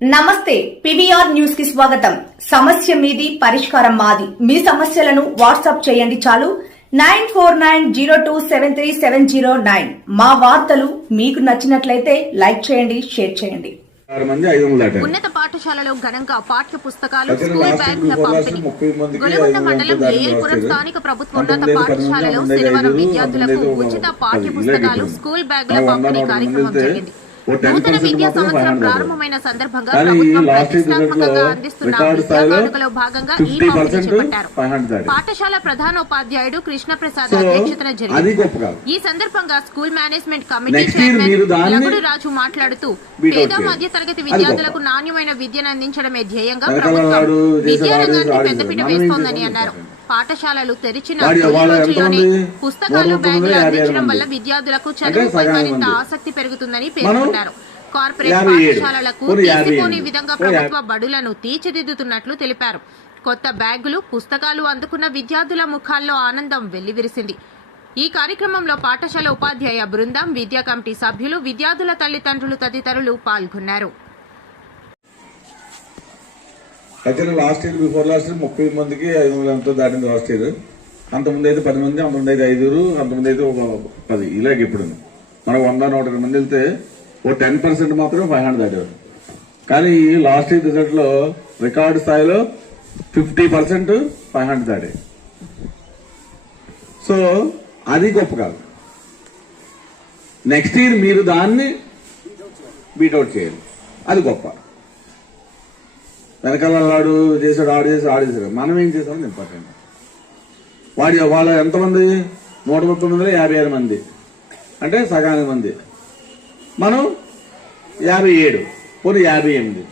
నమస్తే PVR news కి స్వాగతం. సమస్య మీది పరిష్కారం మాది. మీ సమస్యలను వాట్సాప్ చేయండి చాలు. 9490273709. మా వార్తలు మీకు నచ్చినట్లయితే లైక్ చేయండి, షేర్ చేయండి. ఉన్నత పాఠశాలలో ఘనంగా పాఠ్య పుస్తకాలు, స్కూల్ బ్యాగుల పంపిణీ. గొలగొండ మండలం ఏఎల్పురం స్థానిక ప్రభుత్వ ఉన్నత పాఠశాలలో శనివారం విద్యార్థులకు ఉచిత పాఠ్య పుస్తకాలు, స్కూల్ బ్యాగుల పంపిణీ కార్యక్రమం జరిగింది. నూతన విద్యా సంవత్సరం ప్రారంభమైన సందర్భంగా ప్రభుత్వం ప్రతిష్టాత్మకంగా అందిస్తున్న విద్యా కానుకలో భాగంగా ఈ పంపిణీ చేపట్టారు. పాఠశాల ప్రధానోపాధ్యాయుడు కృష్ణప్రసాద్ అధ్యక్షతన జరిగింది. ఈ సందర్భంగా school management committee chairman Lagudu Raju మాట్లాడుతూ పేద మధ్య తరగతి విద్యార్థులకు నాణ్యమైన విద్యను అందించడమే ధ్యేయంగా ప్రభుత్వం విద్యారంగాన్ని పెద్దపీట వేస్తోందని అన్నారు. పాఠశాలలు తెరిచిన రోజుల్లోనే పుస్తకాలు, బ్యాగులు అందించడం వల్ల విద్యార్థులకు చదువుపై మరింత ఆసక్తి పెరుగుతుందని పేర్కొన్నారు. కార్పొరేట్ పాఠశాలలకు తీసిపోని విధంగా ప్రభుత్వ బడులను తీర్చిదిద్దుతున్నట్లు తెలిపారు. కొత్త బ్యాగులు, పుస్తకాలు అందుకున్న విద్యార్థుల ముఖాల్లో ఆనందం వెల్లివిరిసింది. ఈ కార్యక్రమంలో పాఠశాల ఉపాధ్యాయ బృందం, విద్యా కమిటీ సభ్యులు, విద్యార్థుల తల్లిదండ్రులు తదితరులు పాల్గొన్నారు. అయితే last year, before last year 30 మందికి 500 ఎంతో దాటింది లాస్ట్ ఇయర్. అంతకుముందు అయితే 10 మంది, అంతకుముందు అయితే 5, అంతకుముందు అయితే 10. ఇలాగ ఇప్పుడు మనకు 100-120 మంది వెళ్తే ఓ 10% మాత్రమే 500 దాటారు. కానీ లాస్ట్ ఇయర్ రిజల్ట్ లో రికార్డు స్థాయిలో 50% 500 దాటాయి. సో అది గొప్ప కాదు. నెక్స్ట్ ఇయర్ మీరు దాన్ని బీట్అవుట్ చేయాలి, అది గొప్ప. వెనకాల ఆడు చేశాడు, ఆడేసాడు. మనం ఏం చేసామని ఇంపార్టెంట్. వాళ్ళ ఎంతమంది? 139 మంది, అంటే సగానికి మంది. మనం 57, 58, 50.